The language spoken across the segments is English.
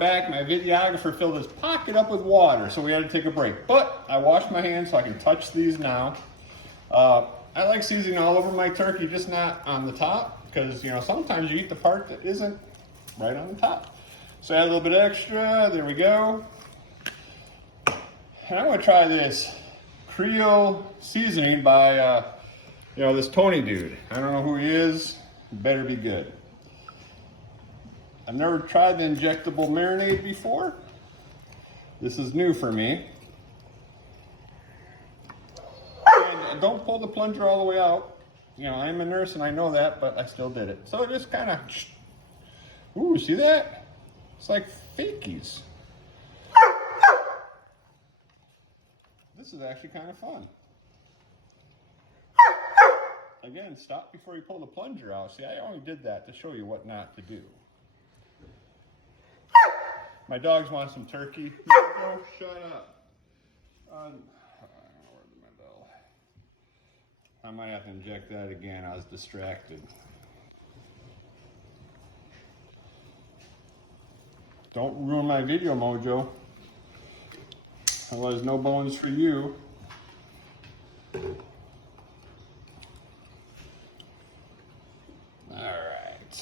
Back, my videographer filled his pocket up with water, so we had to take a break. But I washed my hands so I can touch these now. I like seasoning all over my turkey, just not on the top, because sometimes you eat the part that isn't right on the top. So add a little bit extra. There we go. And I'm gonna try this Creole seasoning by this Tony dude. I don't know who he is. It better be good. I've never tried the injectable marinade before. This is new for me. And don't pull the plunger all the way out. I'm a nurse and I know that, but I still did it. So just kind of, ooh, see that? It's like fakies. This is actually kind of fun. Again, stop before you pull the plunger out. See, I only did that to show you what not to do. My dogs want some turkey. No, shut up. I don't know where's my bell. I might have to inject that again. I was distracted. Don't ruin my video mojo. Otherwise, no bones for you.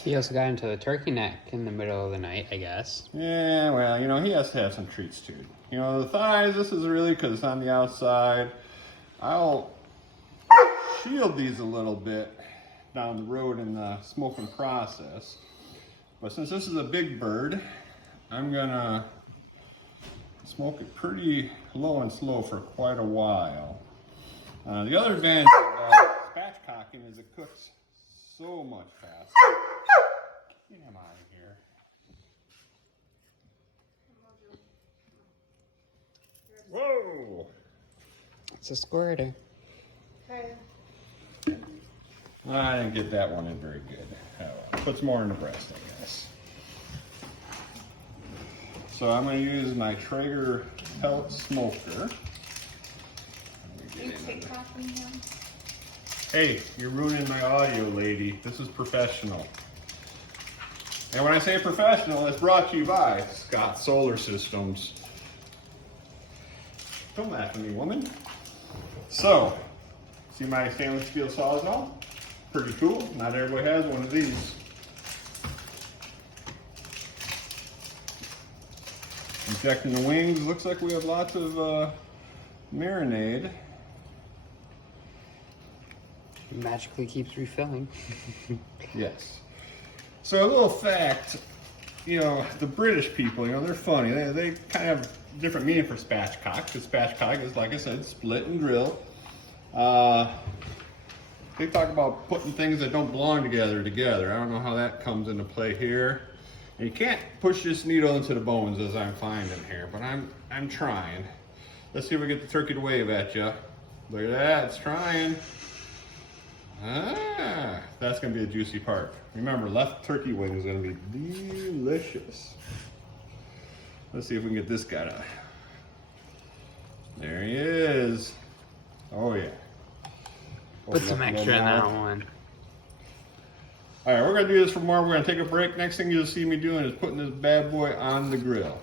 He also got into the turkey neck in the middle of the night, I guess. Yeah, well, he has to have some treats too. The thighs, this is really because it's on the outside. I'll shield these a little bit down the road in the smoking process. But since this is a big bird, I'm gonna smoke it pretty low and slow for quite a while. The other advantage of spatchcocking is it cooks so much faster. Get him out of here. Whoa! It's a squirter. I didn't get that one in very good. Oh, well. Puts more in the breast, I guess. So I'm going to use my Traeger pellet smoker. Hey, you're ruining my audio, lady. This is professional. And when I say professional, it's brought to you by Scott Solar Systems. Don't laugh at me, woman. So, see my stainless steel Sawzall? Pretty cool. Not everybody has one of these. Injecting the wings. Looks like we have lots of marinade. Magically keeps refilling. Yes. So a little fact, the British people, they're funny. They kind of have different meaning for spatchcock, because spatchcock is, like I said, split and grill. They talk about putting things that don't belong together. I don't know how that comes into play here. And you can't push this needle into the bones as I'm finding here, but I'm trying. Let's see if we get the turkey to wave at you. Look at that, it's trying. That's gonna be a juicy part. Remember, left turkey wing is gonna be delicious. Let's see if we can get this guy to. There he is. Oh yeah. Put some extra in that one. All right, we're gonna do this for more. We're gonna take a break. Next thing you'll see me doing is putting this bad boy on the grill.